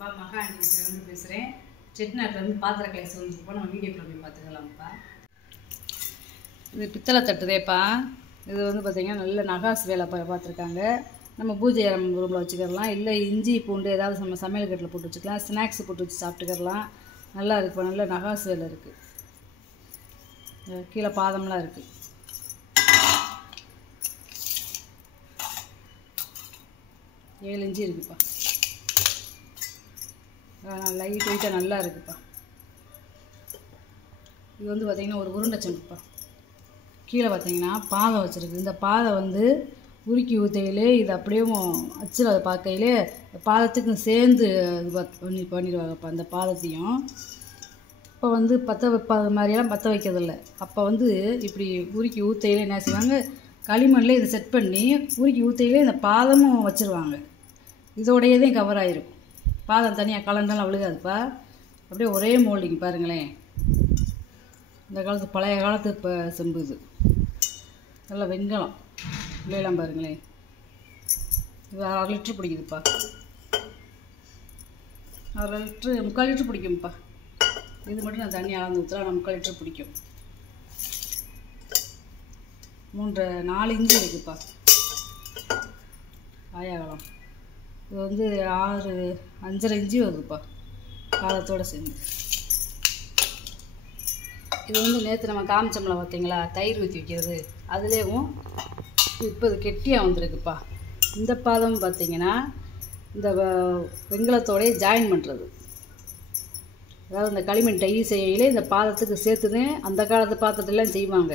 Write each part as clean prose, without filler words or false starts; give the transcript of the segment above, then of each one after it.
வணக்கம்ப்பா, மகா ஆண்டிலேருந்து பேசுகிறேன். செட்டிநாட்டிலேருந்து பாத்திர கிளாஸ் வந்துருப்போம். நம்ம வீடியோக்குள்ள போய் பார்த்துக்கலாம்ப்பா. இது பித்தளை தட்டுதேப்பா. இது வந்து பார்த்திங்கன்னா நல்ல நகாஸ் வேலை பார்த்துருக்காங்க. நம்ம பூஜை ரூமில் வச்சுக்கலாம், இல்லை இஞ்சி பூண்டு ஏதாவது நம்ம சமையல் கட்டில் போட்டு வச்சுக்கலாம், ஸ்நாக்ஸ் போட்டு வச்சு சாப்பிட்டுக்கலாம். நல்லா இருக்குப்பா, நல்ல நகாஸ் வேலை இருக்குது. கீழே பாதம்லாம் இருக்குது. ஏழு இஞ்சி இருக்குப்பா. லைட் வெயிட்டாக நல்லா இருக்குப்பா. இது வந்து பார்த்திங்கன்னா ஒரு உருண்டை செம்புப்பா. கீழே பார்த்திங்கன்னா பாதம் வச்சுருக்கு. இந்த பாதை வந்து உருக்கி ஊற்றையிலே இது அப்படியே அச்சில் அதை பார்க்கையிலே பாதத்துக்கும் சேர்ந்து இது பண்ணிடுவாங்கப்பா. அந்த பாதத்தையும் இப்போ வந்து பற்ற வைப்பாத மாதிரியெல்லாம் பற்ற வைக்கிறதில்ல. அப்போ வந்து இப்படி உருக்கி ஊற்றையிலே என்ன செய்வாங்க, களிமண்ணில் இதை செட் பண்ணி உருக்கி ஊற்றையிலே இந்த பாதமும் வச்சுருவாங்க. இதோடையதையும் கவர் ஆகிருக்கும். பாதம் தனியாக கலண்டெல்லாம் விழுகாதுப்பா. அப்படியே ஒரே மோல்டிங் பாருங்களேன். இந்த காலத்து பழைய காலத்து இப்போ செம்பு இது. நல்லா வெண்கலம் இல்லையெல்லாம் பாருங்களேன். இது 1/2 லிட்ரு பிடிக்குதுப்பா. 1/2 லிட்ரு 3/4 லிட்ரு பிடிக்கும்ப்பா. இது மட்டும் நான் தண்ணி அளந்து ஊற்றலாம், 3/4 லிட்ரு பிடிக்கும். 4 இன்ச்சு இருக்குதுப்பா ஆயாகலம். இது வந்து 5.5 இன்ச்சு வருதுப்பா காலத்தோடு சேர்ந்து. இது வந்து நேற்று நம்ம காமிச்சோம்ல பார்த்தீங்களா, தயிர் ஊற்றி வைக்கிறது, அதுலேயும் இப்போ இது கெட்டியாக வந்துருக்குப்பா. இந்த பாதம் பார்த்திங்கன்னா இந்த வெண்கலத்தோடையே ஜாயின் பண்ணுறது. அதாவது இந்த களிமண் டை செய்யலே இந்த பாதத்துக்கு சேர்த்துதான் அந்த காலத்து பாத்திரத்துலாம் செய்வாங்க.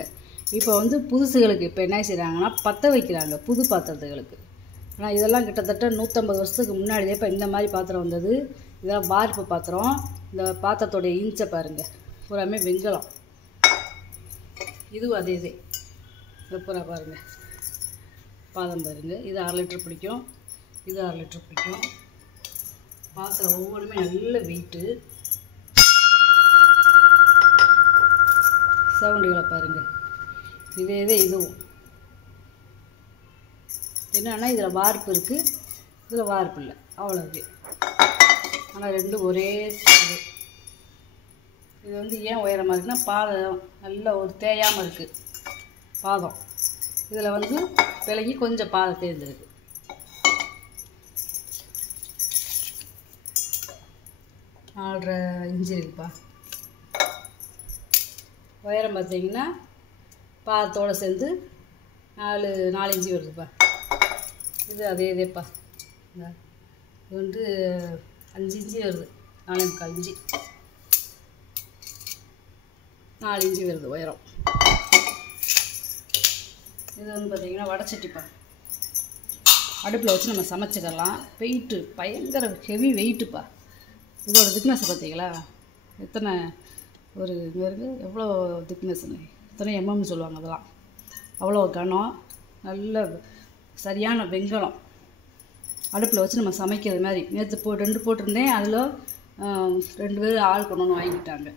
இப்போ வந்து புதுசுகளுக்கு இப்போ என்ன செய்கிறாங்கன்னா பற்ற வைக்கிறாங்க புது பாத்திரத்துகளுக்கு. ஆனால் இதெல்லாம் கிட்டத்தட்ட 150 வருஷத்துக்கு முன்னாடியே இப்போ இந்த மாதிரி பாத்திரம் வந்தது. இதெல்லாம் வார்ப்பு பாத்திரம். இந்த பாத்திரத்தோடைய இன்ச்சை பாருங்கள், பூராமே வெண்கலம். இதுவும் அதே இதே பூரா பாருங்கள், பாதம் பாருங்கள். இது 1/2 லிட்ரு பிடிக்கும், இது 1/2 லிட்ரு பிடிக்கும். பாத்திரம் ஒவ்வொன்றுமே நல்ல வெயிட்டு. சவுண்டுகளை பாருங்கள். இதே இதுவும் என்னன்னா இதில் வார்ப்பு இருக்குது, இதில் வார்ப்பு இல்லை, அவ்வளோவே. ஆனால் ரெண்டும் ஒரே இது. இது வந்து ஏன் உயரமாக இருக்குன்னா பாதம் நல்ல ஒரு தேயாமல் இருக்குது பாதம். இதில் வந்து விலகி கொஞ்சம் பாதம் தேர்ந்துருக்கு. நாலரை இன்ச்சு இருக்குப்பா உயரம். பார்த்திங்கன்னா பாதத்தோடு சேர்ந்து 4 இன்ச்சு வருதுப்பா. இது அதே இதேப்பா. இது வந்து 5 இன்ச்சு வருது, 4.25 இன்ச்சு, 4 இன்ச்சு வருது உயரம். இது வந்து பார்த்திங்கன்னா வடைச்சட்டிப்பா. அடுப்பில் வச்சு நம்ம சமைச்சிக்கலாம். வெயிட்டு பயங்கர ஹெவி வெயிட்டுப்பா. இதோட திக்னஸ் பார்த்தீங்களா, எத்தனை ஒரு இங்கே எவ்வளோ திக்னஸ்ன்னு, எத்தனை எம்எம்னு சொல்லுவாங்க அதெல்லாம். அவ்வளோ கனம், நல்ல சரியான வெண்கலம். அடுப்பில் வச்சு நம்ம சமைக்கிறது மாதிரி. நேற்று 2 போட்டிருந்தேன், அதில் 2 பேர் ஆள் கொண்டு வந்து வாங்கிட்டாங்க.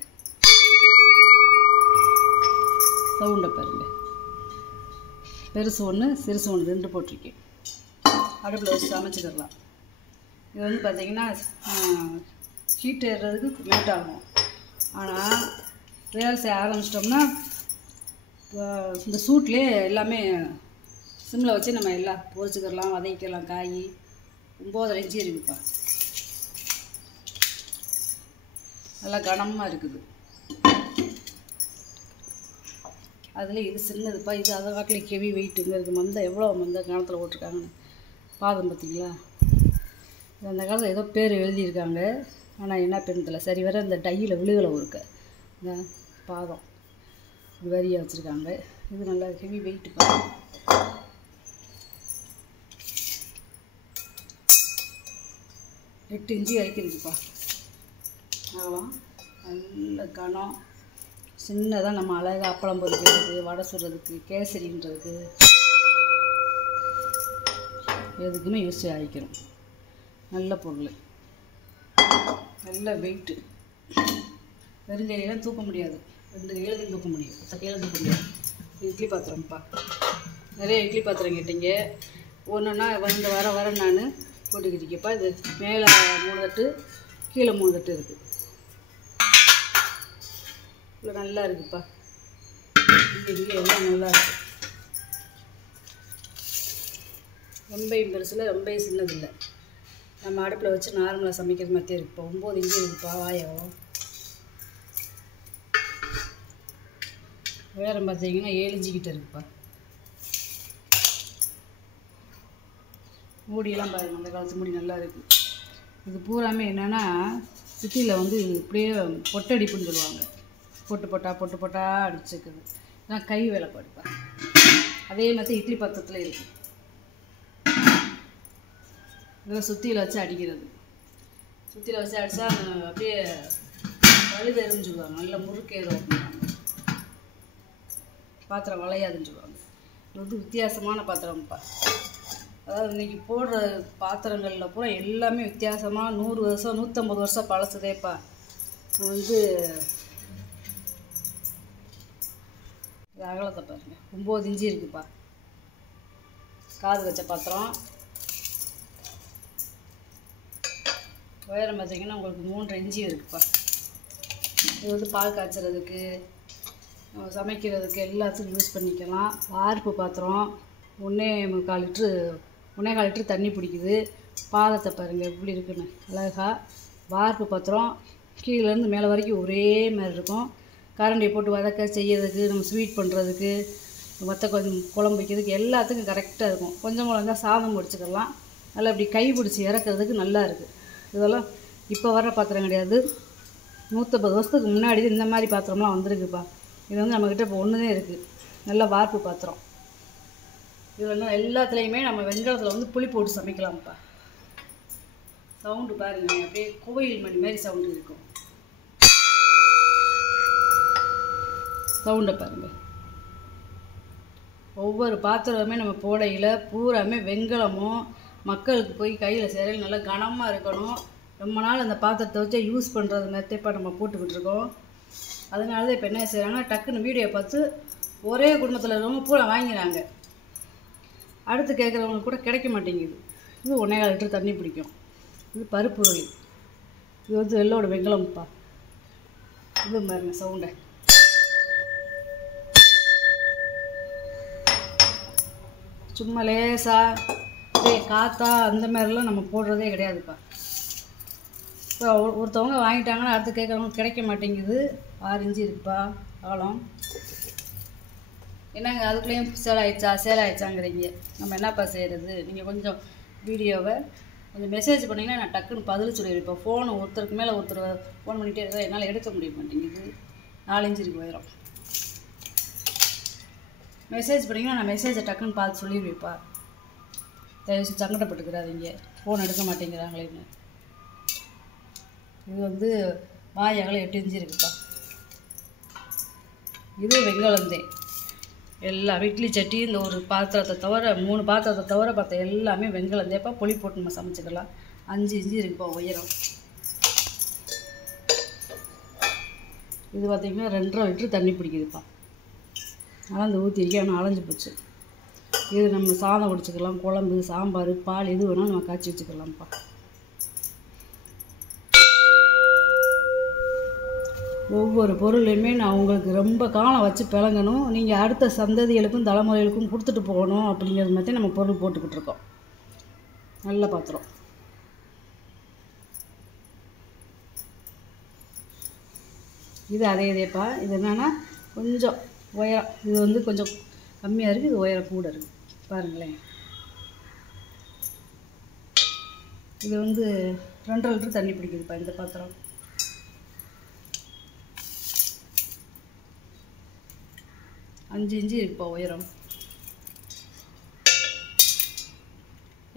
சவுண்டை பாருங்கள், பெருசு ஒன்று சிறுசு ஒன்று 2 போட்டிருக்கேன். அடுப்பில் வச்சு சமைச்சிக்கிடலாம். இது வந்து பார்த்திங்கன்னா ஹீட் ஏறுறதுக்கு லேட் ஆகும். ஆனால் வேலை செய்ய ஆரம்பிச்சிட்டோம்னா இந்த சூட்லேயே எல்லாமே சிம்மில் வச்சு நம்ம எல்லாம் பொரிச்சுக்கிடலாம், வதக்கிக்கலாம். காய் 9.5 இன்ச்சு இருக்குதுப்பா. நல்லா கனமாக இருக்குது. அதில் இது சின்னதுப்பா. இது அதை வாக்கில் ஹெவி வெயிட்டுங்க இருக்குது. மந்தை எவ்வளோ மந்த காலத்தில் போட்டிருக்காங்கன்னு பாதம் பார்த்தீங்களா. இது அந்த காலத்தில் ஏதோ பேர் எழுதியிருக்காங்க, ஆனால் என்ன பேருன்னு தெரியல. சரி வர இந்த டையில் விழுகலை இருக்க இந்த பாதம் வரியாக வச்சுருக்காங்க. இது நல்லா ஹெவி வெயிட்டுப்பா. எட்டு இன்ச்சு வரைக்கும் இருக்குப்பா அகலம். நல்ல கனம். சின்னதாக நம்ம அழகாக அப்பளம் பொரிக்கிறதுக்கு, வடை சுடுறதுக்கு, கேசரின்றதுக்கு எதுக்குமே யூஸ் ஆகிக்கணும். நல்ல பொருள், நல்ல வெயிட்டு. வெறுங்கையெல்லாம் தூக்க முடியாது, 2 கையிலையும் தூக்க முடியும், 10 கையில் தூக்க முடியாது. இட்லி பாத்திரம்ப்பா. நிறைய இட்லி பாத்திரம் கேட்டீங்க. ஒன்றுன்னா வந்து வர நான் போட்டுக்கிட்டிருக்கப்பா. இது மேலே 3 தட்டு கீழே 3 தட்டு இருக்குது. இவ்வளோ நல்லா இருக்குப்பா. இங்கே எல்லாம் நல்லா இருக்குது. ரொம்பையும் பெருசில் ரொம்பையும் சின்னதில்லை. நம்ம அடுப்பில் வச்சு நார்மலாக சமைக்கிற மாதிரியே இருக்குப்பா. 9 இன்ச்சு இருக்குப்பா வாயம். உயரம் பார்த்தீங்கன்னா 7 இன்ச்சு கிட்ட இருக்குப்பா. மூடியெல்லாம் பாருங்கள், அந்த காலத்து மூடி நல்லா இருக்குது. இது பூராமே என்னென்னா சிட்டியில் வந்து இப்படியே பொட்டடிப்புன்னு சொல்லுவாங்க. பொட்டு பொட்டா அடிச்சுக்குது. இதெல்லாம் கை வேலைப்பாடுப்பா. அதே மாதிரி இட்லி பாத்திரத்தில் இருக்குது. இதெல்லாம் சுற்றியில் வச்சு அடிக்கிறது. சுற்றியில் வச்சு அடித்தா அப்படியே வலுதேறுன்னு சொல்லுவாங்க. நல்லா முறுக்கேறும் அப்படின்னாங்க. பாத்திரம் வளையாதுன்னு சொல்லுவாங்க. இது வந்து வித்தியாசமான பாத்திரம்ப்பா. அதாவது இன்றைக்கி போடுற பாத்திரங்களில் பூரா எல்லாமே வித்தியாசமாக 100 வருஷம் 150 வருஷம் பழசுதேப்பா. வந்து இது அகலத்தை பாருங்கள், 9 இன்ச்சு இருக்குப்பா. காது வச்ச பாத்திரம். உயரம் பார்த்தீங்கன்னா உங்களுக்கு 3 இன்ச்சு இருக்குப்பா. இது வந்து பால் காய்ச்சறதுக்கு, சமைக்கிறதுக்கு எல்லாத்துக்கும் யூஸ் பண்ணிக்கலாம். வார்ப்பு பாத்திரம் 1.25 லிட்ரு தண்ணி பிடிக்குது. பாதத்தை பாருங்கள் எப்படி இருக்குன்னு அழகா. வார்ப்பு பாத்திரம் கீழேருந்து மேலே வரைக்கும் ஒரே மாதிரி இருக்கும். கரண்டி போட்டு வதக்க செய்யறதுக்கு, நம்ம ஸ்வீட் பண்ணுறதுக்கு, மற்ற கொஞ்சம் குழம்பு வைக்கிறதுக்கு எல்லாத்துக்கும் கரெக்டாக இருக்கும். கொஞ்சம் இருந்தால் சாதம் முடிச்சுக்கலாம். நல்லா இப்படி கை பிடிச்சி இறக்கிறதுக்கு நல்லா இருக்குது. இதெல்லாம் இப்போ வர்ற பாத்திரம் கிடையாது. 150 வருஷத்துக்கு முன்னாடி இந்த மாதிரி பாத்திரம்லாம் வந்திருக்குப்பா. இது வந்து நம்மக்கிட்ட இப்போ ஒன்று தான் இருக்குது. நல்ல வார்ப்பு பாத்திரம். இது வந்து எல்லாத்துலேயுமே நம்ம வெண்கலத்தில் வந்து புளி போட்டு சமைக்கலாம்ப்பா. சவுண்டு பாருங்கள், அப்படியே கோயில் மணி மாதிரி சவுண்டு இருக்கும். சவுண்டை பாருங்கள். ஒவ்வொரு பாத்திரமே நம்ம போடையில் பூராமே வெண்கலமும் மக்களுக்கு போய் கையில் சேரல் நல்லா கனமாக இருக்கணும். ரொம்ப நாள் அந்த பாத்திரத்தை வச்சு யூஸ் பண்ணுறது மெத்தப்பா நம்ம போட்டுக்கிட்டு இருக்கோம். அதனால தான் இப்போ என்ன செய்கிறாங்கன்னா டக்குன்னு வீடியோ பார்த்து ஒரே குடும்பத்தில் இருக்கிறவங்க பூரா வாங்கிறாங்க. அடுத்து கேட்குறவங்களுக்கு கூட கிடைக்க மாட்டேங்குது. இது 1.25 லிட்டர் தண்ணி பிடிக்கும். இது பருப்பு வகை. இது வந்து வெள்ளோட வெண்கலம்ப்பா. இது பாருங்க சவுண்டை. சும்மா லேசாக காற்றா அந்த மாதிரிலாம் நம்ம போடுறதே கிடையாதுப்பா. இப்போ ஒருத்தவங்க வாங்கிட்டாங்கன்னா அடுத்து கேட்குறவங்க கிடைக்க மாட்டேங்குது. 6 இன்ச்சு இருக்குப்பா அகலம். என்னங்க அதுக்குள்ளேயும் சேல் ஆயிடுச்சாங்கிறீங்க. நம்ம என்னப்பா செய்கிறது? நீங்கள் கொஞ்சம் வீடியோவை கொஞ்சம் மெசேஜ் பண்ணிங்கன்னா நான் டக்குன்னு பதில் சொல்லிடுவேன். இப்போ ஃபோன் ஒருத்தருக்கு மேலே ஒருத்தர் ஃபோன் பண்ணிகிட்டே இருந்தால் என்னால் எடுக்க முடிய மாட்டேங்குது. 4 இன்ச்சு இருக்கு உயரம். மெசேஜ் பண்ணிங்கன்னா நான் மெசேஜை டக்குன்னு பார்த்து சொல்லிடுவேப்பா. தயவுசெய்து சங்கடப்பட்டுக்கிறாதீங்க, ஃபோன் எடுக்க மாட்டேங்கிறாங்களேன்னு. இது வந்து வாய் அகலம் 8 இன்ச்சு இருக்குப்பா. இது வெண்கலந்தே. எல்லாமே இட்லி சட்டி இந்த ஒரு பாத்திரத்தை தவிர 3 பாத்திரத்தை தவிர பார்த்த எல்லாமே வெண்கலந்தேப்பா. புளி போட்டு நம்ம சமைச்சிக்கலாம். 5 இன்ச்சு இருக்குப்பா உயரம். இது பார்த்திங்கன்னா 2.5 லிட்டரு தண்ணி பிடிக்குதுப்பா. அளந்து ஊற்றிருக்கேன், ஆனால் அலைஞ்சு போச்சு. இது நம்ம சாதம் வடிச்சுக்கலாம், குழம்பு, சாம்பார், பால் எது வேணாலும் நம்ம காய்ச்சி வச்சுக்கலாம்ப்பா. ஒவ்வொரு பொருளையுமே நான் உங்களுக்கு ரொம்ப காலம் வச்சு பிளங்கணும், நீங்கள் அடுத்த சந்ததிகளுக்கும் தலைமுறைகளுக்கும் கொடுத்துட்டு போகணும் அப்படிங்கிறது மாதிரி நம்ம பொருள் போட்டுக்கிட்டு இருக்கோம். நல்ல பாத்திரம். இது அதேப்பா. இது என்னென்னா கொஞ்சம் உயரம். இது வந்து கொஞ்சம் கம்மியாக இருக்குது, இது உயரம் கூட இருக்குது பாருங்களேன். இது வந்து 2.5 லிட்டர் தண்ணி பிடிக்குதுப்பா இந்த பாத்திரம். அஞ்சு இன்ச்சு இருக்குப்பா உயரம்.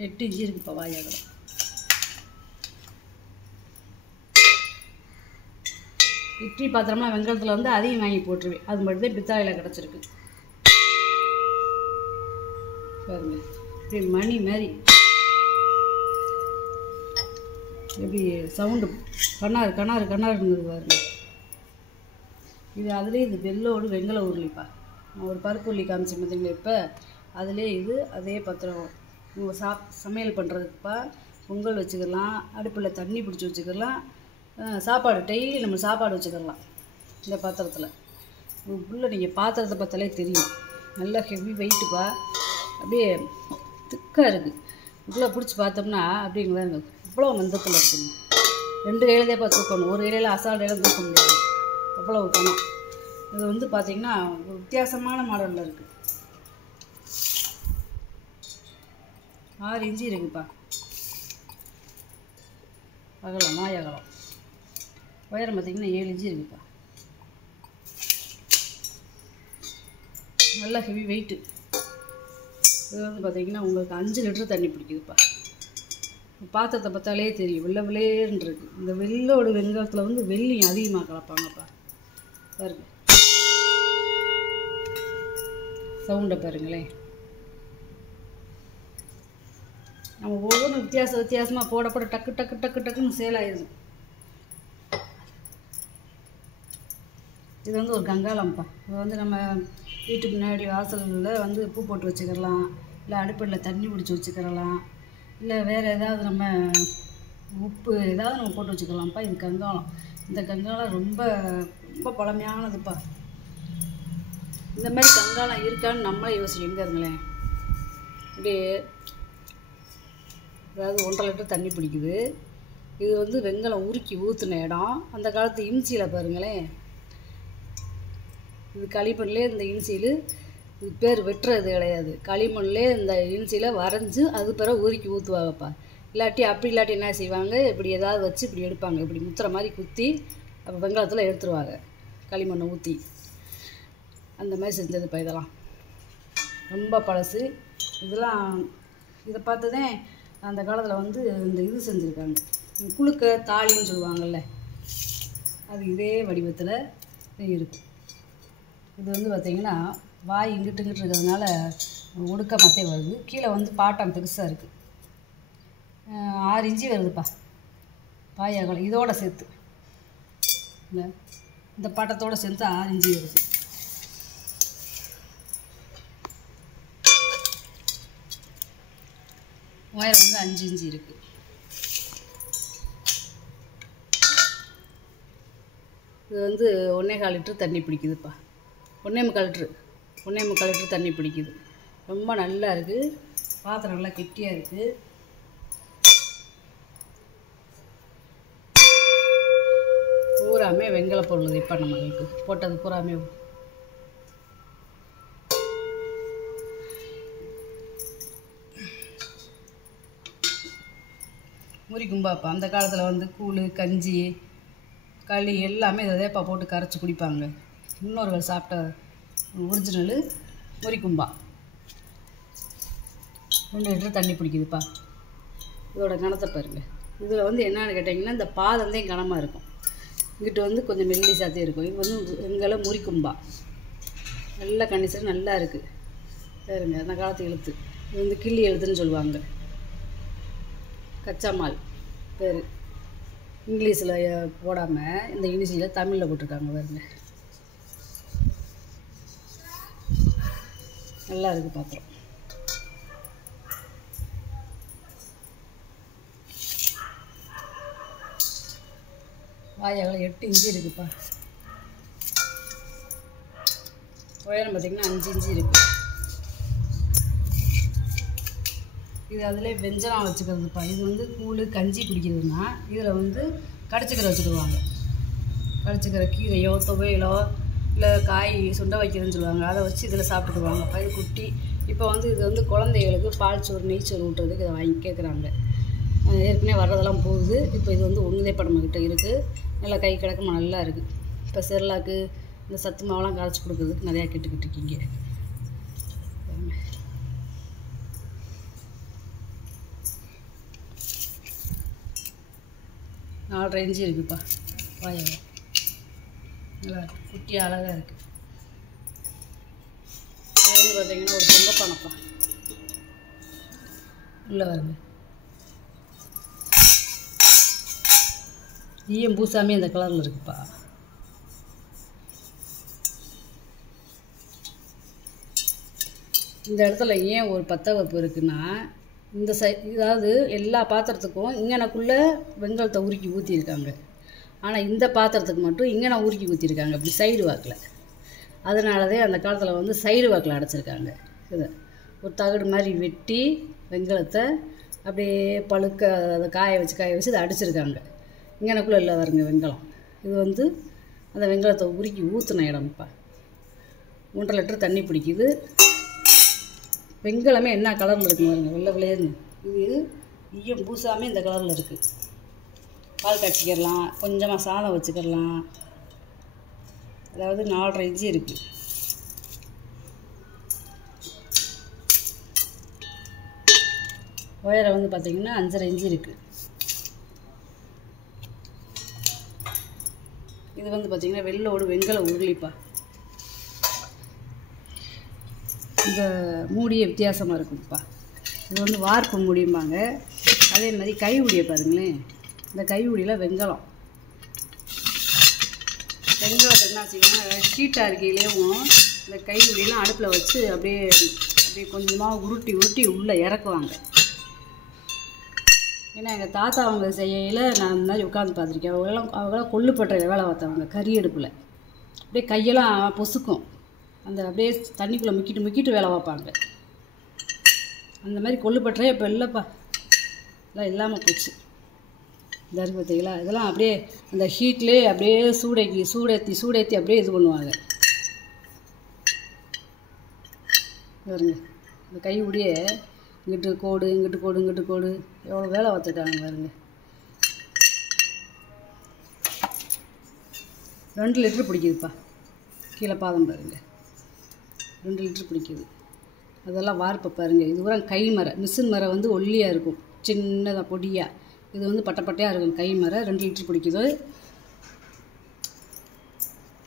8 இன்ச்சு இருக்குப்பா வாயகலம். இட்லி பாத்திரம்லாம் வெங்காயத்தில் வந்து அதையும் வாங்கி போட்டுருவேன். அது மட்டும் தான் பித்தாளையில் கிடச்சிருக்கு பாருங்க. இப்படி மணி மாதிரி எப்படி சவுண்டு கண்ணாறு கண்ணாறு கண்ணாறுங்கிறது பாருங்க. இது அதுலேயே இது வெள்ளோடு வெங்கல உருளிப்பா. நான் ஒரு பருப்பு உருளி காமிச்சு பார்த்தீங்களா இப்போ, அதுலேயே இது அதே பாத்திரம் சமையல் பண்ணுறதுக்குப்பா. பொங்கல் வச்சுக்கலாம், அடுப்பில் தண்ணி பிடிச்சி வச்சுக்கலாம், சாப்பாடு டெய்லி நம்ம சாப்பாடு வச்சுக்கலாம் இந்த பாத்திரத்தில். உள்ளே நீங்கள் பாத்திரத்தை பார்த்தாலே தெரியும், நல்லா ஹெவி வெயிட்டுப்பா, அப்படியே திக்காக இருக்குது. இவ்வளோ பிடிச்சி பார்த்தோம்னா அப்படிங்க இவ்வளோ மந்தத்தில் இருக்குங்க. 2 கையிலே தூக்கணும், ஒரு கையில் அசால்டையில் தூக்க முடியாது, அவ்வளோ கணம். இது வந்து பார்த்திங்கன்னா ஒரு வித்தியாசமான மாடலில் இருக்குது. 6 இன்ச்சு இருக்குப்பா அகலம், வாய் அகலம். உயரம் பார்த்திங்கன்னா 7 இன்ச்சு இருக்குப்பா. நல்லா ஹெவி வெயிட்டு. இது வந்து பார்த்திங்கன்னா உங்களுக்கு 5 லிட்டர் தண்ணி பிடிக்குதுப்பா. பாத்திரத்தை பார்த்தாலே தெரியும், வெள்ளை வெள்ளையன்னு இருக்குது. இந்த வெள்ளோட வெங்காயத்தில் வந்து வெள்ளியும் அதிகமாக கலப்பாங்கப்பா. பாருங்க சவுண்டை பாருங்களேன். நம்ம ஒவ்வொன்றும் வித்தியாசமாக போட டக்கு டக்கு டக்கு டக்குன்னு சேல் ஆயிடுது. இது வந்து ஒரு கங்காளம்ப்பா. இது வந்து நம்ம வீட்டுக்கு முன்னாடி வாசல்களில் வந்து பூ போட்டு வச்சுக்கிறலாம், இல்லை அடுப்பில் தண்ணி பிடிச்சி வச்சுக்கிறலாம், இல்லை வேறு ஏதாவது நம்ம உப்பு ஏதாவது நம்ம போட்டு வச்சுக்கலாம்ப்பா. இது கங்காளம். இந்த கங்காளம் ரொம்ப ரொம்ப பழமையானதுப்பா. இந்த மாதிரி கங்காளம் இருக்கான்னு நம்மளே யோசிச்சு எங்கே இருங்களேன். இப்படியே அதாவது 1.5 லிட்டர் தண்ணி பிடிக்குது. இது வந்து வெங்காயம் உருக்கி ஊற்றுன இடம். அந்த காலத்து இன்சியில் பாருங்களேன், இது களிமண்லேயே இந்த இன்சியில், இது பேர் வெட்டுறது கிடையாது, களிமண்லேயே இந்த இன்சியில் வரைஞ்சி அது பிறகு உருக்கி ஊற்றுவாங்கப்பா. இல்லாட்டி என்ன செய்வாங்க, இப்படி ஏதாவது வச்சு இப்படி எடுப்பாங்க, இப்படி முத்துற மாதிரி குத்தி அப்போ வெங்காயத்தில் எடுத்துருவாங்க களிமண்ணை ஊற்றி. அந்த மாதிரி செஞ்சதுப்பா. இதெல்லாம் ரொம்ப பழசு. இதெல்லாம் இதை பார்த்துதான் அந்த காலத்தில் வந்து இந்த இது செஞ்சுருக்காங்க, குளுக்க தாலின்னு சொல்லுவாங்கள்ல, அது இதே வடிவத்தில் இருக்கும். இது வந்து பார்த்திங்கன்னா வாய் இங்கிட்டு இருக்கிறதுனால ஒடுக்க மத்தே வருது. கீழே வந்து பாட்டம் பெருசாக இருக்குது. 6 இன்ச்சு வருதுப்பா வாய் அகலம். இதோடு சேர்த்து இல்லை, இந்த பாட்டத்தோடு சேர்த்து 6 இன்ச்சு வருது. உயரம் வந்து 5 இன்ச்சு இருக்குது. இது வந்து 1.25 லிட்டர் தண்ணி பிடிக்குதுப்பா. 1.25 லிட்டர் தண்ணி பிடிக்குது. ரொம்ப நல்லா இருக்குது. பாத்திரம் நல்லா கெட்டியாக இருக்குது. பூராமே வெங்கல பொருள் இப்போ நம்மளுக்கு போட்டது பூராமே முறி கும்பாப்பா. அந்த காலத்தில் வந்து கூழ் கஞ்சி களி எல்லாமே இதை தேப்பா போட்டு கரைச்சி குடிப்பாங்க. முன்னோர்கள் சாப்பிட்ட ஒரிஜினலு முறி கும்பா. 2 லிட்டர் தண்ணி பிடிக்குதுப்பா. இதோட கணத்தை பாருங்கள். இதில் வந்து என்னென்னு கேட்டிங்கன்னா, இந்த பாதந்தே கனமாக இருக்கும், இங்கிட்ட வந்து கொஞ்சம் மெல்லிசாத்தே இருக்கும். இது வந்து எங்களை முறி கும்பா. நல்ல கண்டிஷன் நல்லா இருக்குது பாருங்க. அந்த காலத்து எழுத்து இது வந்து கிள்ளி எழுத்துன்னு சொல்லுவாங்க. கச்சாமால் பேர் இங்கிலீஷில் போடாமல் இந்த இங்கிலீஷில் தமிழில் போட்டிருக்காங்க பாருங்க. நல்லா இருக்குது பாத்திரம். வாயகலம் 8 இன்ச்சு இருக்குப்பா. உயரம் பார்த்திங்கன்னா 5 இன்ச்சு இருக்குது. இது அதில் வெஞ்சனம் வச்சுக்கிறதுப்பா. இது வந்து கூழ் கஞ்சி குடிக்கிறதுனா இதில் வந்து கடிச்சிக்கிற வச்சுடுவாங்க. கடிச்சிக்கிற கீரையோ துவையலோ இல்லை காய் சுண்டை வைக்கிறதுன்னு சொல்லுவாங்க, அதை வச்சு இதில் சாப்பிட்டுக்குவாங்க. பயிர் குட்டி இப்போ வந்து இது வந்து குழந்தைகளுக்கு பால் சோறு நெய் சோறு ஊட்டுறதுக்கு இதை வாங்கி கேட்குறாங்க. ஏற்கனவே வர்றதெல்லாம் போகுது. இப்போ இது வந்து ஒன்றுதே படம்கிட்ட இருக்குது. நல்லா கை கிடக்கமாக நல்லா இருக்குது. இப்போ செர்லாக்கு இந்த சத்து மாவெல்லாம் கரைச்சி கொடுக்குறதுக்கு நிறையா கேட்டுக்கிட்டு இருக்கீங்க. 4.5 இன்ச்சு இருக்குப்பா வாயகம். நல்லா குட்டியாக அழகாக இருக்குது. இது வந்து பார்த்திங்கன்னா ஒரு பொங்கப்பானப்பா உள்ளே வருங்க. ஈயம் பூசாமே இந்த கலரில் இருக்குப்பா. இந்த இடத்துல ஏன் ஒரு பத்த வைப்பு இருக்குன்னா, இந்த இதாவது எல்லா பாத்திரத்துக்கும் இங்கனக்குள்ளே வெங்காயத்தை உருக்கி ஊற்றிருக்காங்க. ஆனால் இந்த பாத்திரத்துக்கு மட்டும் இங்கன உருக்கி ஊற்றிருக்காங்க, இப்படி சைடு வாக்கில். அதனாலதே அந்த காலத்தில் வந்து சைடு வாக்கில் அடைச்சிருக்காங்க. இதை ஒரு தகடு மாதிரி வெட்டி வெங்காயத்தை அப்படியே பழுக்க அதை காய வச்சு இதை அடிச்சிருக்காங்க. இங்கனக்குள்ளே இல்லை வருங்க வெங்காயம். இது வந்து அந்த வெங்காயத்தை உருக்கி ஊற்றின இடம்ப்பா. 1.5 லிட்டர் தண்ணி பிடிக்குது. வெங்காயமே என்ன கலரில் இருக்குன்னு பாருங்க, வெள்ளை வெள்ளையர்னு. இது ஈயம் பூசாமல் இந்த கலரில் இருக்குது. பால் காய்ச்சிக்கிடலாம், கொஞ்சமாக சாதம் வச்சுக்கிடலாம். அதாவது 4.5 இன்ச்சு இருக்குது. உயரம் வந்து பார்த்திங்கன்னா 5.5 இன்ச்சு இருக்குது. இது வந்து பார்த்திங்கன்னா வெள்ளோடு வெங்காய உருளிப்பா. இந்த மூடியே வித்தியாசமாக இருக்கும்ப்பா. இது வந்து வார்ப்பு மூடியும்பாங்க. அதே மாதிரி கைவுடியை பாருங்களேன். இந்த கைவுடியில் வெங்காயம் என்ன செய்வாங்க, ஹீட்டாக இருக்கையிலேயும் இந்த கைவுடியெலாம் அடுப்பில் வச்சு அப்படியே கொஞ்சமாக உருட்டி உள்ளே இறக்குவாங்க. ஏன்னா எங்கள் தாத்தா அவங்க செய்யல நான் இந்த மாதிரி உட்காந்து பார்த்துருக்கேன். அவங்களாம் கொள்ளுப்பட்றையில் வேலை பார்த்தவங்க. கறி அடுப்பில் அப்படியே கையெல்லாம் பொசுக்கும். அந்த அப்படியே தண்ணிக்குள்ளே முக்கிட்டு வேலை பார்ப்பாங்க. அந்த மாதிரி கொள்ளுப்பட்டறை இப்போ இல்லைப்பா, எல்லாம் இல்லாமல் போச்சு. இந்த அரிசி பார்த்தீங்களா, இதெல்லாம் அப்படியே அந்த ஹீட்லேயே அப்படியே சூடேற்றி அப்படியே இது பண்ணுவாங்க. பாருங்க, இந்த கையுடியே இங்கிட்டு கோடு எவ்வளோ வேலை பார்த்துட்டாங்க பாருங்க. 2 லிட்டர் பிடிக்குதுப்பா. கீழே பாதம் பாருங்கள், 2 லிட்டர் பிடிக்குது. அதெல்லாம் வார்ப்பை பாருங்கள். இது பூரா கை மரம். மிஷின் மரம் வந்து ஒல்லியாக இருக்கும், சின்னதாக பொடியாக. இது வந்து பட்டையாக இருக்கும் கை மரம். 2 லிட்டர் பிடிக்குது.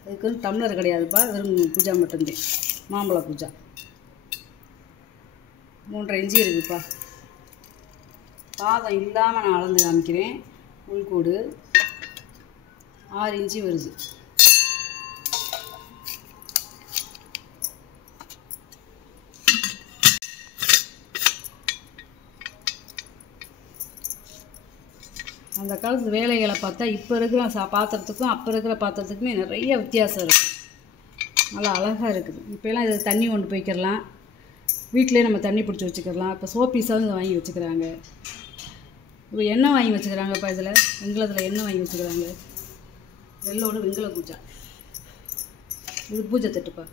அதுக்கு வந்து டம்ளர் கிடையாதுப்பா, வெறும் பூஜா மட்டும்தான், மாம்பழ பூஜா. 3.5 இன்ச்சு இருக்குதுப்பா. பாதம் இல்லாமல் நான் அளந்து காமிக்கிறேன். உள்கூடு 6 இன்ச்சு வருது. அந்த காலத்து வேலைகளை பார்த்தா இப்போ இருக்கிற பாத்திரத்துக்கும் அப்போ இருக்கிற பாத்திரத்துக்குமே நிறைய வித்தியாசம் இருக்குது. நல்லா அழகாக இருக்குது. இப்போலாம் இது தண்ணி கொண்டு போய்க்கிடலாம், வீட்டிலே நம்ம தண்ணி பிடிச்சி வச்சுக்கிடலாம். இப்போ சோப்பீஸாக இதை வாங்கி வச்சுக்கிறாங்க. இப்போ எண்ணெய் வாங்கி வச்சுக்கிறாங்கப்பா. இதில் வெங்காயத்தில் எண்ணெய் வாங்கி வச்சுக்கிறாங்க. வெள்ளோடு வெங்காய பூஜா. இது பூஜை தட்டுப்பா.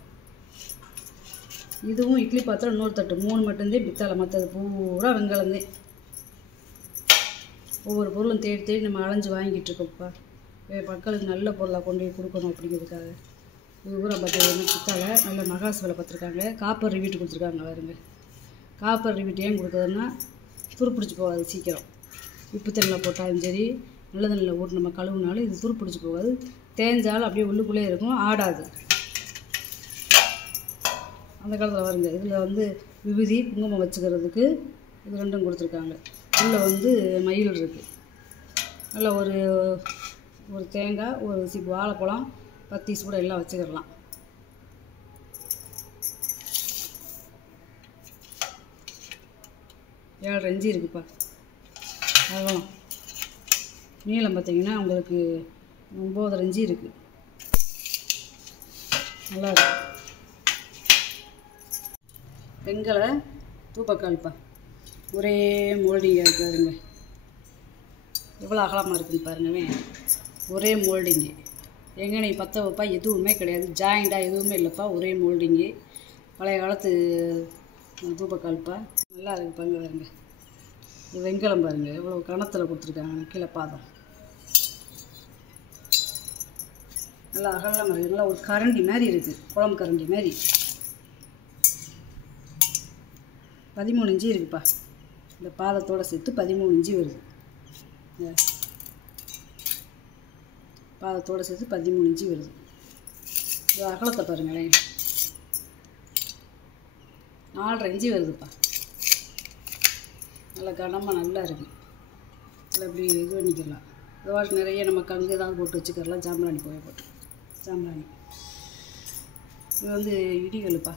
இதுவும் இட்லி பாத்திரம், இன்னொரு தட்டு. 3 மட்டும்தான் பித்தாளை, மற்றது பூரா வெங்காயந்தே. ஒவ்வொரு பொருளும் தேடி நம்ம அலைஞ்சு வாங்கிட்டு இருக்கோம்ப்பா. மக்களுக்கு நல்ல பொருளாக கொண்டு போய் கொடுக்கணும் அப்படிங்கிறதுக்காக. இது பூரா பார்த்தீங்கன்னா பித்தாளை நல்ல நகாசு வேலை பார்த்துருக்காங்க. காப்பர் ரிவீட்டு கொடுத்துருக்காங்க பாருங்க. காப்பர் ரிவீட் ஏன் கொடுக்குறதுன்னா துருப்பிடிச்சி போகாது சீக்கிரம். உப்பு தண்ணியில் போட்டாலும் சரி, நல்ல தண்ணியில் போட்டு நம்ம கழுவுனாலும் இது துருப்பிடிச்சி போகாது. தேஞ்சாலும் அப்படியே உள்ளுக்குள்ளே இருக்கும், ஆடாது. அந்த காலத்தில் வருங்க. இதில் வந்து விபூதி குங்குமம் வச்சுக்கிறதுக்கு இது 2ம் கொடுத்துருக்காங்க. உள்ளே வந்து மயில் இருக்குது. நல்லா ஒரு தேங்காய், ஒரு சீப்பு வாழைப்பழம், பத்தீஸ் கூட எல்லாம் வச்சுக்கிடலாம். ஏழரை இன்ச்சு இருக்குப்பா. அவ்வளோ நீளம் பார்த்தீங்கன்னா உங்களுக்கு 9.5 இன்ச்சு இருக்குது. நல்லா இருக்கு. வெங்கல தூப்பக்கால்ப்பா. ஒரே மோல்டிங்காக இருக்காருங்க. எவ்வளோ அகலமாக இருக்குதுன்னு பாருங்கவே. ஒரே மோல்டிங்கு. எங்கனை பற்ற வைப்பா எதுவுமே கிடையாது, ஜாயிண்டாக எதுவுமே இல்லைப்பா. ஒரே மோல்டிங்கு. பழைய காலத்து தூப்பக்கால்ப்பா. நல்லா இருக்குது பாருங்க. பாருங்க இது வெங்கலம் பாருங்கள், எவ்வளோ கணத்தில் கொடுத்துருக்காங்க. கீழே பாதம் நல்லா அகலம் இருக்குது. நல்லா ஒரு கரண்டி மாதிரி இருக்குது, குழம்பு கரண்டி மாதிரி. 13 இன்ச்சு இருக்குப்பா. இந்த பாதத்தோடு சேர்த்து 13 இன்ச்சு வருது. பாதத்தோடு சேர்த்து 13 இன்ச்சு வருது. இது அகலத்தை பாருங்களேன், 4.5 இன்ச்சு வருதுப்பா. நல்லா கனமாக நல்லா இருக்குது. நல்லா இப்படி இது பண்ணிக்கலாம். இதுவாட்டு நிறைய நம்ம கங்கு ஏதாவது போட்டு வச்சுக்கலாம். சாம்பிராணி போய போட்டு சாம்பிராணி. இது வந்து இடிகல்லுப்பா.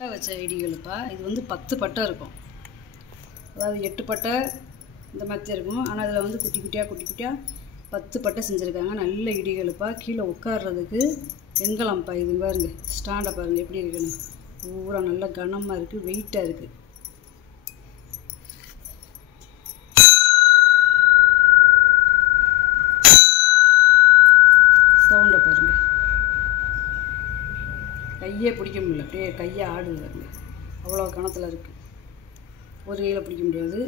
பட்டை வச்ச இடிகளுப்பா. இது வந்து 10 பட்டை இருக்கும். அதாவது 8 பட்டை இந்த மாதிரி இருக்கும். ஆனால் அதில் வந்து குட்டி குட்டியாக 10 பட்டை செஞ்சுருக்காங்க. நல்ல இடிகளுப்பா. கீழே உட்காடுறதுக்கு வெண்கலம்ப்பா. இது பாருங்க, ஸ்டாண்டை பாருங்கள் எப்படி இருக்குன்னு. பூரா நல்லா கனமாக இருக்குது, வெயிட்டாக இருக்குது. சவுண்டை பாருங்கள், கையே பிடிக்க முடியல, அப்படியே கையை ஆடுது பாருங்க, அவ்வளோ கணத்தில் இருக்குது. ஒரு கையில் பிடிக்க முடியாது.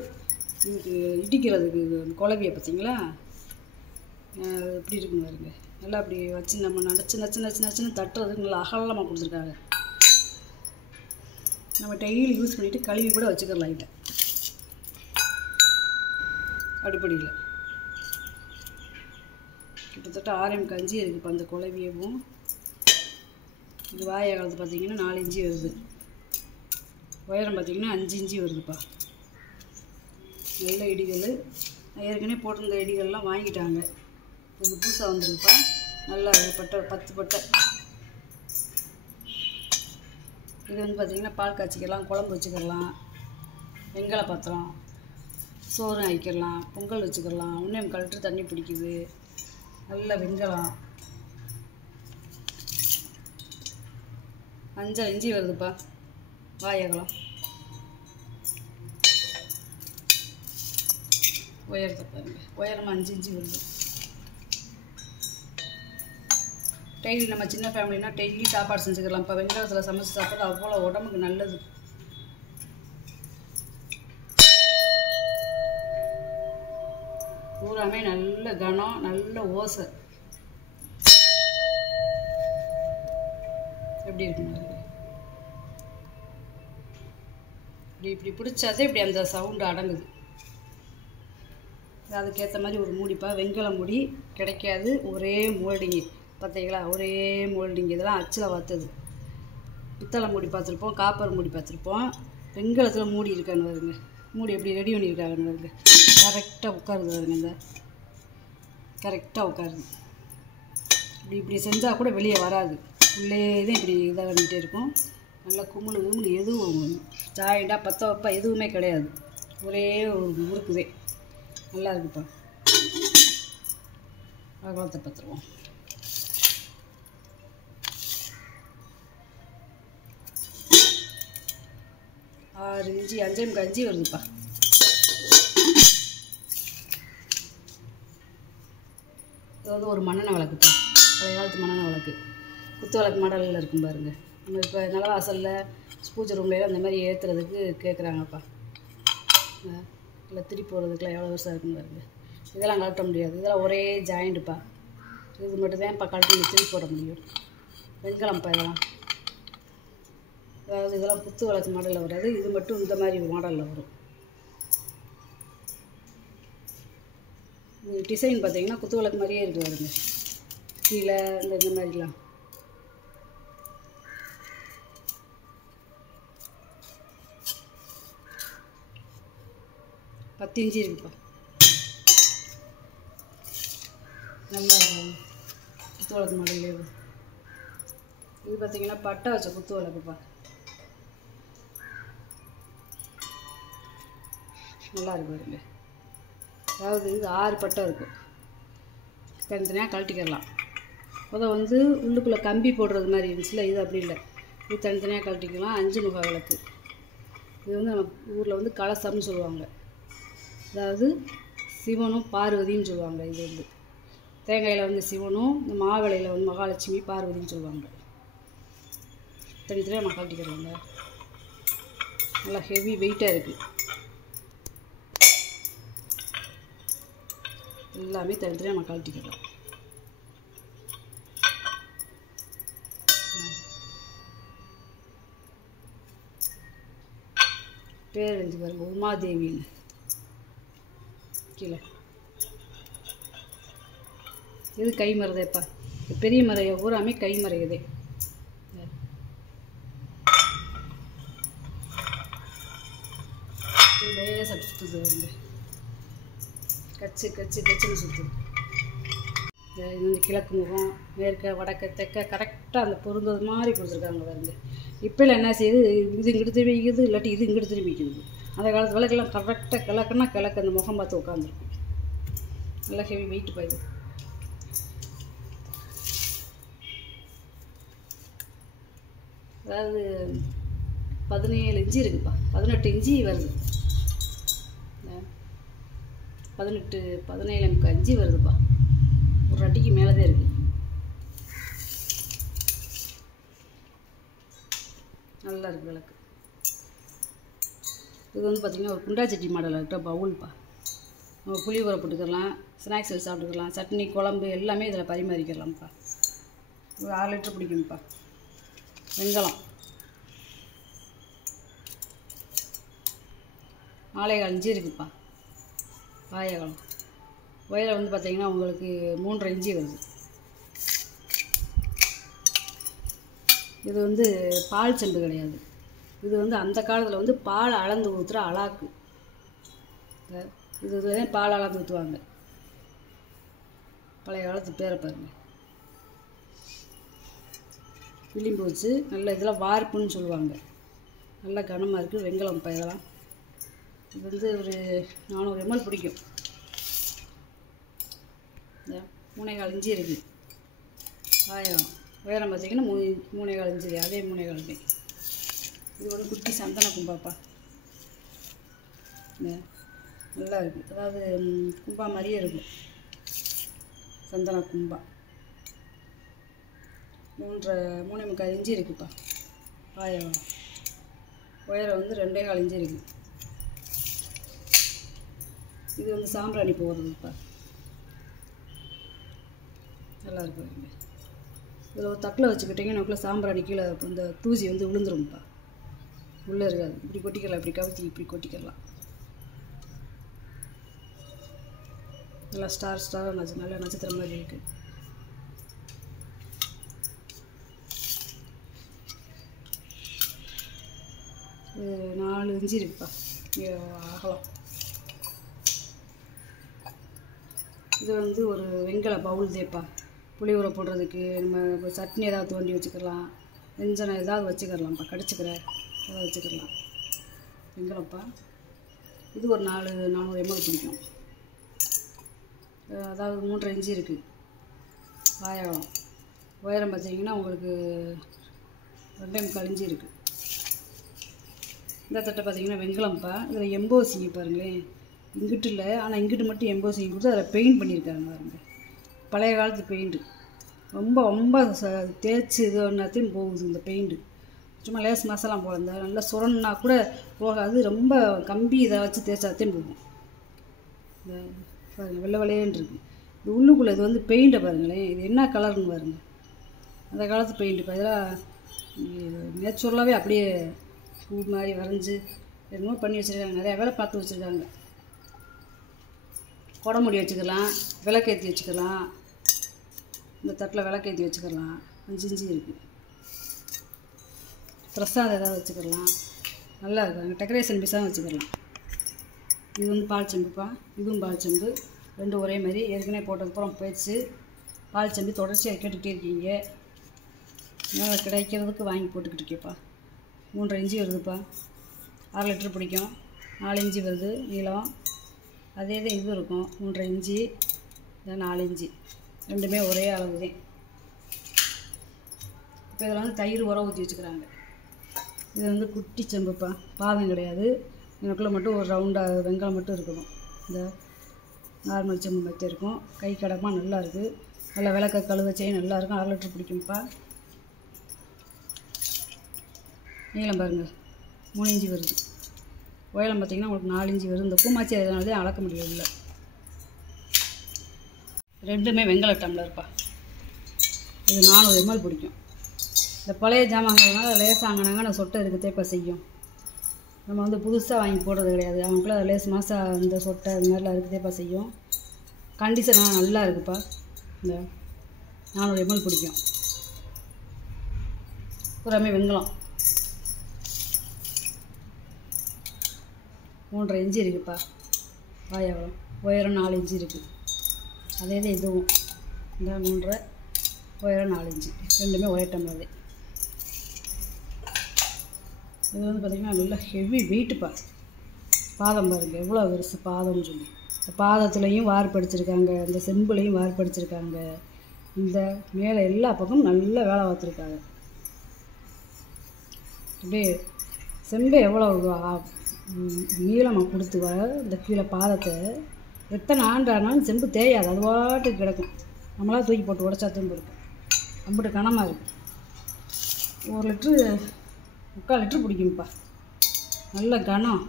இதுக்கு இடிக்கிறதுக்கு குழவியை பார்த்தீங்களா எப்படி இருக்குன்னு பாருங்க. நல்லா அப்படி வச்சு நம்ம நச்சுன்னு தட்டுறதுக்கு நல்லா அகலமாக கொடுத்துருக்காங்க. நம்ம டெய்லி யூஸ் பண்ணிவிட்டு கழுவி கூட வச்சுக்கலாம். கிட்ட அடுப்படியில் கிட்டத்தட்ட 6 இன்ச்சு இருக்குது இப்போ அந்த குழவியவும். இது வாய காலத்து பார்த்திங்கன்னா 4 இன்ச்சு வருது. உயரம் பார்த்திங்கன்னா 5 இன்ச்சு வருதுப்பா. நல்ல இடிகள். ஏற்கனவே போட்டிருந்த இடிகள்லாம் வாங்கிட்டாங்க. இது புதுசாக வந்துருக்குப்பா. நல்லா பட்டை 10 பட்டை. இது வந்து பார்த்திங்கன்னா பால் காய்ச்சிக்கலாம், குழம்பு வச்சுக்கலாம், வெங்காய பாத்திரம், சோறு ஆக்கிடலாம், பொங்கல் வச்சுக்கலாம். 1 லிட்டர் தண்ணி பிடிக்குது. நல்ல வெங்காயம் 5 இன்ச்சு வருதுப்பா வாயகலம். உயரத்தை பாருங்க, உயரமாக 5 இன்ச்சு வருது. டெய்லி நம்ம சின்ன ஃபேமிலினா டெய்லி சாப்பாடு செஞ்சுக்கலாம். இப்போ வெங்காயத்தில் சமைச்சு சாப்பிட்றது அவ்வளோ உடம்புக்கு நல்லது. பூராமே நல்ல கனம், நல்ல ஓசை. எப்படி இருக்குங்க, இப்படி பிடிச்சாதே இப்படி அந்த சவுண்டு அடங்குது. அதுக்கேற்ற மாதிரி ஒரு மூடிப்பா. வெண்கல மூடி கிடைக்காது. ஒரே மோல்டிங்கு பார்த்தீங்களா, ஒரே மோல்டிங். இதெல்லாம் அச்சில் வார்த்தது. பித்தளை மூடி பார்த்துருப்போம், காப்பர் மூடி பார்த்துருப்போம். வெண்கலத்தில் மூடி இருக்கான்னு வருங்க. மூடி எப்படி ரெடி பண்ணியிருக்காங்கன்னு வருங்க. கரெக்டாக உட்காருது வருங்க. இந்த கரெக்டாக உட்காருது. இப்படி செஞ்சால் கூட வெளியே வராது. உள்ளே தான் இப்படி இதாக பண்ணிகிட்டே இருக்கும். நல்லா குமுளு எதுவும் ஜாயிண்டாக பற்ற வைப்பா எதுவுமே கிடையாது. ஒரே ஒரு உருக்குதே. நல்லா இருக்குப்பா. அகலத்தை பார்த்துருவோம். ஆறு இன்ச்சு 5 இன்ச்சு வருதுப்பா. இது வந்து ஒரு மண்ணெண்ணெய் விளக்குப்பா. பழைய காலத்து மண்ணெண்ணெய் விளக்கு. குத்து விளக்கு மாடலில் இருக்கும் பாருங்கள். நம்ம இப்போ நிலவாசலில் பூஜை ரூம்லாம் அந்த மாதிரி ஏற்றுறதுக்கு கேட்குறாங்கப்பா. இல்லை திருப்பி போடுறதுக்குலாம் எவ்வளோ வருஷம் இருக்குன்னு பாருங்க. இதெல்லாம் கழட்ட முடியாது. இதெல்லாம் ஒரே ஜாயிண்ட்டுப்பா. இது மட்டும்தான் இப்போ கழட்டி திருப்பி போட முடியும். வெண்கலம்ப்பா இதெல்லாம். அதாவது இதெல்லாம் குத்து விளக்கு மாடலில் வராது. இது மட்டும் இந்த மாதிரி மாடலில் வரும். இது டிசைன் பார்த்தீங்கன்னா குத்து விளக்கு மாதிரியே இருக்குது வருங்க. கீழே இந்த மாதிரிலாம் 10 இன்ச்சு இருக்குப்பா. நல்லா குத்து விளக்கு மாடல். இது பார்த்தீங்கன்னா பட்டை வச்ச குத்து விளக்குப்பா. நல்லா இருக்கு பாருங்க. அதாவது இது 6 பட்டை இருக்கும். தனித்தனியாக கழட்டிக்கிடலாம். முதல் வந்து உள்ளுக்குள்ளே கம்பி போடுறது மாதிரி இருந்துச்சுல, இது அப்படி இல்லை. இது தனித்தனியாக கழட்டிக்கலாம். 5 முக விளக்கு. இது வந்து நம்ம ஊரில் வந்து கலசம்னு சொல்லுவாங்க. அதாவது சிவனும் பார்வதின்னு சொல்லுவாங்க. இது வந்து தேங்காயில் வந்து சிவனும், இந்த மாவிளையில் வந்து மகாலட்சுமி பார்வதின்னு சொல்லுவாங்க. தனித்தனியாக நம்ம கழட்டிக்கிறோங்க. நல்லா ஹெவி வெயிட்டாக இருக்குது. எல்லாமே தனித்தனியாக நம்ம கழட்டிக்கலாம். பேர் எழுதி பாருங்க, உமாதேவின்னு கீழே. இது கைமறதேப்பா. பெரிய மறைய பூராமே கைமறையதே. லேசாக சுற்றுது வருங்க. கச்சுன்னு சுற்றுது. இந்த கிழக்கு முகம், மேற்க, வடக்க, தெற்க கரெக்டாக அந்த பொருந்தது மாதிரி கொடுத்துருக்காங்க பாருங்க. இப்போல்லாம் என்ன செய்யுது, இது இங்கிட்டு திரும்பி வைக்கிறது, இல்லாட்டி இது இங்கிட்டு திரும்பி வைக்கிறது. அந்த காலத்து விளக்கெல்லாம் கரெக்டாக கிழக்குன்னா கிழக்கு அந்த முகம் பார்த்து உட்காந்துருக்கும். நல்லா ஹெவி வெயிட் பாயுது. அதாவது 17 இன்ச்சு இருக்குப்பா, 18 இன்ச்சு வருது, 17 இன்ச்சு வருதுப்பா. ஒரு அடிக்கு மேலே தான் இருக்குது. நல்லா இருக்குது விளக்கு. இது வந்து பார்த்திங்கன்னா ஒரு குண்டா சட்டி மாடலில் இருக்கிற பவுல்ப்பா. நம்ம புளியோரை போட்டுக்கலாம், ஸ்நாக்ஸ் வச்சு சாப்பிட்டுக்கலாம், சட்னி குழம்பு எல்லாமே இதில் பரிமாறிக்கலாம்ப்பா. ஒரு 6 லிட்டர் பிடிக்கும்ப்பா. வெங்காயம் 4.25 இன்ச்சு இருக்குதுப்பா. பாயகம் ஒயரை வந்து பார்த்திங்கன்னா உங்களுக்கு 3.5 இன்ச்சு வருது. இது வந்து பால் செம்பு கிடையாது. இது வந்து அந்த காலத்தில் வந்து பால் அளந்து ஊற்றுற அலாக்கு. இது தான் பால் அளந்து ஊற்றுவாங்க. பழைய காலத்து பேரை பாருங்கள். விளிம்பு வச்சு நல்ல இதெல்லாம் வார்ப்புன்னு சொல்லுவாங்க. நல்லா கனமாக இருக்குது. வெங்காயம் இதெல்லாம் இது வந்து ஒரு 400 ml பிடிக்கும். 3.25 இன்ச்சு இருக்குது. உயரம் பார்த்திங்கன்னா 3.25 இன்ச்சு. அதே 3.25 இன்ச்சு. இது ஒரு குட்டி சந்தன கும்பாப்பா. நல்லா இருக்குது. அதாவது கும்பா மாதிரியே இருக்கும். சந்தன கும்பா 3.25 இன்ச்சு இருக்குதுப்பா. பாயகம் உயரம் வந்து 2.25 இன்ச்சு இருக்குது. இது வந்து சாம்பிராணி போடுறதுப்பா. நல்லா இருக்கும். இதில் ஒரு தட்டில் வச்சுக்கிட்டிங்கன்னா நமக்குள்ள சாம்பிராணி கீழே இந்த தூசி வந்து விழுந்துரும்ப்பா. உள்ளே இருக்காது. இப்படி கொட்டிக்கலாம், இப்படி கவுத்தி இப்படி கொட்டிக்கலாம். நல்லா ஸ்டாராக நல்ல நட்சத்திரம் மாதிரி இருக்குது. இது 4 இன்ச்சு இருக்குப்பா அகலம். இது வந்து ஒரு வெண்கல பவுல் தேப்பா. புளியோரை போடுறதுக்கு, நம்ம சட்னி ஏதாவது தோண்டி வச்சுக்கலாம், வெஞ்சனம் ஏதாவது வச்சுக்கலாம்ப்பா, கடிச்சிக்கிற ஏதாவது வச்சுக்கலாம். வெங்கலப்பா. இது ஒரு 400 ml பிடிக்கும். அதாவது 3.5 இன்ச்சு இருக்குது. பாயகம் உயரம் பார்த்திங்கன்னா உங்களுக்கு 2.25 இன்ச்சு இருக்குது. இந்த தட்டை பார்த்திங்கன்னா வெங்கலம்ப்பா. இதில் எம்போசிங்க பாருங்களேன். இங்கிட்டு இல்லை, ஆனால் இங்கிட்டு மட்டும் எம்போசிங் கொடுத்து அதில் பெயிண்ட் பண்ணியிருக்காங்க பாருங்க. பழைய காலத்து பெயிண்ட்டு. ரொம்ப தேய்ச்சி இது ஒன்றாத்தையும் போகுது இந்த பெயிண்ட்டு. சும்மா லேஸ் மசாலாம் போல இருந்தால் நல்லா சுரணுன்னா கூட போகாது. ரொம்ப கம்பி இதை வச்சு தேய்ச்சாத்தையும் போகும். இந்த பாருங்கள் வெள்ளை வெள்ளையன்னு இருக்குது. இது உள்ளுக்குள்ளே இது வந்து பெயிண்ட்டை பாருங்களேன். இது என்ன கலர்னு பாருங்கள். அந்த காலத்து பெயிண்ட்டு இப்போ இதெல்லாம் நேச்சுரலாகவே அப்படியே பூ மாதிரி வரைஞ்சி என்னமோ பண்ணி வச்சுருக்காங்க. நிறையா வேலை பார்த்து வச்சுருக்காங்க. குடமுடி வச்சுக்கலாம், விளக்கேற்றி வச்சுக்கலாம். இந்த தட்டில் விளக்கேற்றி வச்சுக்கலாம். 5 இன்ச்சு இருக்குது. பிரசாதம் ஏதாவது வச்சுக்கலாம். நல்லா இருக்கும். டெக்கரேஷன் பீஸாக வச்சுக்கலாம். இது வந்து பால் செம்புப்பா. இதுவும் பால் செம்பு. 2 ஒரே மாதிரி. ஏற்கனவே போட்டதுக்கப்புறம் போயிடுச்சு. பால் செம்பு தொடர்ச்சியாக கேட்டுக்கிட்டே இருக்கீங்க. மேலே கிடைக்கிறதுக்கு வாங்கி போட்டுக்கிட்டு இருக்கேப்பா. 3.5 இன்ச்சு வருதுப்பா. 6 லிட்டர் பிடிக்கும். 4 இன்ச்சு வருது நீளம். அதே தான் இது இருக்கும். 3.5 இன்ச்சு, 4 இன்ச்சு. ரெண்டுமே ஒரே அளவு தான். இப்போ இதில் வந்து தயிர் உரம் ஊற்றி வச்சுக்கிறாங்க. இது வந்து குட்டி செம்புப்பா. பாதம் கிடையாது. எனக்குள்ளே மட்டும் ஒரு ரவுண்டாக வெங்காயம் மட்டும் இருக்கணும். இந்த நார்மல் செம்பு மாதிரி இருக்கும். கை கடமாக நல்லா இருக்குது. நல்லா விளக்க கழுவ செய்ய நல்லாயிருக்கும். 6 லிட்டர் பிடிக்கும்ப்பா. நீளம் பாருங்கள் 3 இன்ச்சு வருது. உயரம் பார்த்திங்கன்னா உங்களுக்கு 4 இன்ச்சு வரும். இந்த பூமாச்சி அதனால தான் அளக்க முடியல. ரெண்டுமே வெங்கல டம்ளர்ப்பா. இது 400 ml பிடிக்கும். இந்த பழைய ஜாமான்கள்னால லேசாங்கினாங்க நான் சொட்டை இருக்குது தேப்ப செய்யும். நம்ம வந்து புதுசாக வாங்கி போடுறது கிடையாது. அவங்களுக்குள்ள லேஸ் மாதம் இந்த சொட்டை அது மாதிரிலாம் இருக்குது தேப்ப செய்யும். கண்டிஷனாக நல்லா இருக்குதுப்பா. இந்த 400 ml பிடிக்கும். பூராமே வெங்கலம். 3.5 இன்ச்சு இருக்குதுப்பா. பாயகம் உயரம் 4 இன்ச்சு இருக்குது. அதே தான் இதுவும். இந்த 3.5 உயரம் 4 இன்ச்சு. ரெண்டுமே ஒரே டம்ளர். இது வந்து பார்த்திங்கன்னா நல்லா ஹெவி வெயிட்டுப்பா. பாதம் பாருங்கள் எவ்வளோ பெருசு பாதம்னு சொல்லி. இந்த பாதத்துலேயும் வார்ப்படிச்சிருக்காங்க, இந்த செம்புலையும் வார்ப்படிச்சிருக்காங்க, இந்த மேலே எல்லா பக்கமும் நல்லா வேலை பார்த்துருக்காங்க. அப்படியே செம்பை எவ்வளோ நீளமாக கொடுத்து இந்த கீழே பாதத்தை எத்தனை ஆண்டானாலும் செம்பு தேயாது, அது பாட்டுக்கு கிடக்கும். நம்மளால் தூக்கி போட்டு உடச்சா திரும்ப இருக்கும். அம்பிட்டு கனமாக இருக்குது. 1 லிட்ரு 3/4 லிட்ரு பிடிக்கும்ப்பா. நல்ல கனம்.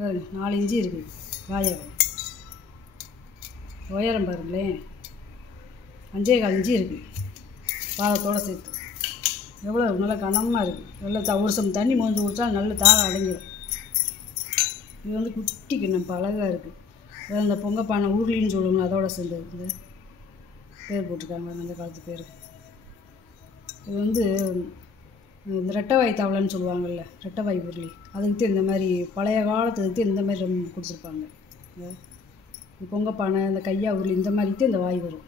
4 இன்ச்சு இருக்குது வாயகம். உயரம் பாருங்களேன் 5.25 இன்ச்சு இருக்குது பாதத்தோடு சேர்த்து. எவ்வளோ நல்லா கனமாக இருக்குது. நல்லா ஒரு சம் தண்ணி மோந்து குடித்தா நல்ல தாகம் அடங்கிடும். இது வந்து குட்டி கிண்ணம் அழகாக இருக்குது. அதாவது இந்த பொங்கப்பானை ஊர்லின்னு சொல்லுவோம்ல, அதோட சேர்ந்து இந்த பேர் போட்டிருக்காங்க, அந்த காலத்து பேர். இது வந்து இந்த ரெட்டைவாய் தவளைன்னு சொல்லுவாங்கள்ல, ரெட்டைவாய் உருளி, அதுக்கு இந்த மாதிரி பழைய காலத்துக்கு இந்த மாதிரி ரொம்ப கொடுத்துருப்பாங்க. இந்த பொங்கப்பானை, இந்த கையா உருளி, இந்த மாதிரிக்கு இந்த வாய் வரும்.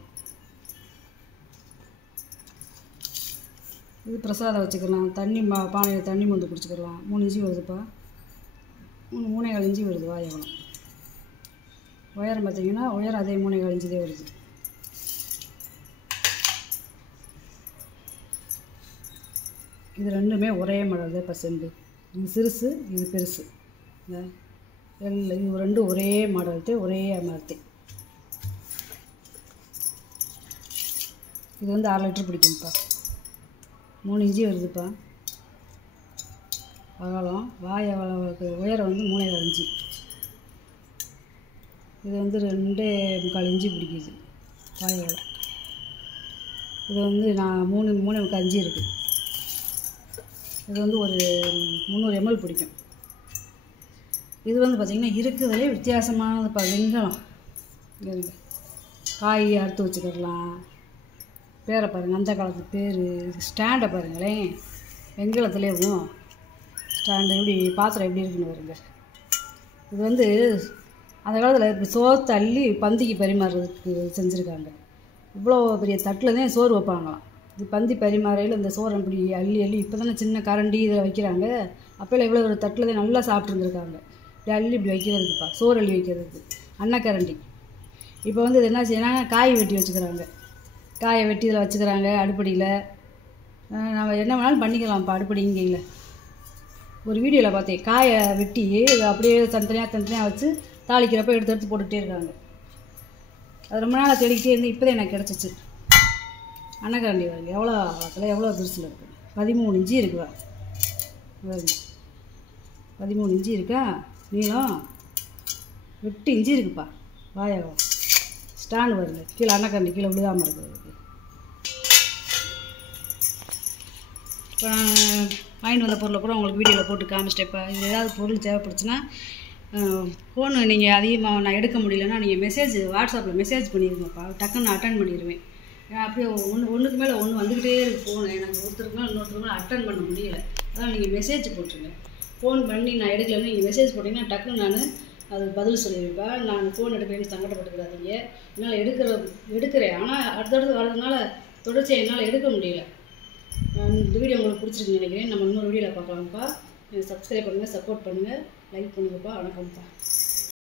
இது பிரசாதம் வச்சுக்கலாம். தண்ணி பானையில் தண்ணி மொந்து குடிச்சிக்கலாம். 3 இன்ச்சு வருதுப்பா. 3.25 இன்ச்சு வருது வாயகம். உயரம் பார்த்திங்கன்னா உயரம் அதே 3.25 இன்ச்சு தான் வருது. இது ரெண்டுமே ஒரே மாடல் தான் இப்போ செம்பு. இது சிறுசு, இது பெருசு. இது ரெண்டும் ஒரே மாடல் தான், ஒரே மாதிரி. இது வந்து 6 லிட்டர் பிடிக்கும்ப்பா. 3 இன்ச்சு வருதுப்பா அகலம். வாய் அகலம் உயரம் வந்து 3.25 இன்ச்சு. இது வந்து 2.25 இன்ச்சு பிடிக்குது வாய் அகலம். இது வந்து 3.25 இன்ச்சு இருக்குது. இது வந்து ஒரு 300 ml பிடிக்கும். இது வந்து பார்த்திங்கன்னா இருக்கிறதுலே வித்தியாசமானதுப்பா. வெங்கலம் காய் அறுத்து வச்சுக்கிடலாம். பேரை பாருங்கள், அந்த காலத்து பேர். ஸ்டாண்டை பாருங்களேன், வெங்கலத்துலேயும் ஸ்டாண்டு எப்படி பாத்திரம் எப்படி இருக்குன்னு பாருங்க. இது வந்து அந்த காலத்தில் இப்படி சோறு தள்ளி பந்திக்கு பரிமாறுறதுக்கு செஞ்சுருக்காங்க. இவ்வளோ பெரிய தட்டில் தான் சோறு வைப்பாங்களாம். இது பந்தி பரிமாறையில் இந்த சோறு இப்படி அள்ளி அள்ளி, இப்போ தானே சின்ன கரண்டி இதில் வைக்கிறாங்க. அப்போல்லாம் இவ்வளோ ஒரு தட்டில் தான் நல்லா சாப்பிட்ருந்துருக்காங்க. இப்படி அள்ளி இப்படி வைக்கிறதுக்குப்பா, சோறு அள்ளி வைக்கிறதுக்கு அன்னக்கரண்டி. இப்போ வந்து இது என்ன செய்யறாங்க, காய் வெட்டி வச்சுக்கிறாங்க. காயை வெட்டி இதில் வச்சுக்கிறாங்க அடுப்படியில். நம்ம என்ன வேணாலும் பண்ணிக்கலாம்ப்பா அடுப்படிங்கையில். ஒரு வீடியோவில் பார்த்தேன், காயை வெட்டி இதை அப்படியே தனித்தனியாக வச்சு தாளிக்கிறப்ப எடுத்து போட்டுகிட்டே இருக்காங்க. அது ரொம்ப நாளாக தேடிக்கிட்டே இருந்து இப்போ தான் எனக்கு கிடச்சிச்சு. அன்னக்கரண்டி வருங்க எவ்வளோ அதில் எவ்வளோ பெருசில் இருக்குது. 13 இன்ச்சு இருக்குவா. 13 இன்ச்சு இருக்கா நீளம். 8 இன்ச்சு இருக்குப்பா வாயகம். ஸ்டாண்டு வருங்க கீழே, அன்னக்கரண்டி கீழே விழுகாமல் இருக்கிறதுக்கு. இப்போ நான் வாங்கிட்டு வந்த பொருளை கூட உங்களுக்கு வீடியோவில் போட்டு காமிச்சிட்டேப்பா. இது ஏதாவது பொருள் தேவைப்படுச்சுன்னா ஃபோனு நீங்கள் அதிகமாக நான் எடுக்க முடியலன்னா நீங்கள் வாட்ஸ்அப்பில் மெசேஜ் பண்ணிடுங்கப்பா. டக்குன்னு நான் அட்டன் பண்ணிடுவேன். அப்படியே ஒன்றுக்கு மேலே ஒன்று வந்துக்கிட்டே இருக்குது ஃபோனு. எனக்கு ஒருத்தருக்கு மேலே இன்னொருத்தருக்கு அட்டன் பண்ண முடியலை. அதான் நீங்கள் மெசேஜ் போட்டுருங்க. ஃபோன் பண்ணி நான் எடுக்கலைன்னு நீங்கள் மெசேஜ் போட்டிங்கன்னா டக்குன்னு நான் அது பதில் சொல்லியிருப்பேன். நான் ஃபோன் எடுக்கிறேன்னு சங்கடப்பட்டுக்கிறாதீங்க. என்னால் எடுக்கிறேன், ஆனால் அடுத்தடுத்து வர்றதுனால தொடர்ச்சியாக என்னால் எடுக்க முடியல. இந்த வீடியோ உங்களுக்கு பிடிச்சிருக்குன்னு நினைக்கிறேன். நம்ம இன்னொரு வீடியோவில் பார்க்கலாம்ப்பா. சப்ஸ்கிரைப் பண்ணுங்கள், சப்போர்ட் பண்ணுங்கள், லைக் பண்ணுங்கப்பா. வணக்கம்ப்பா.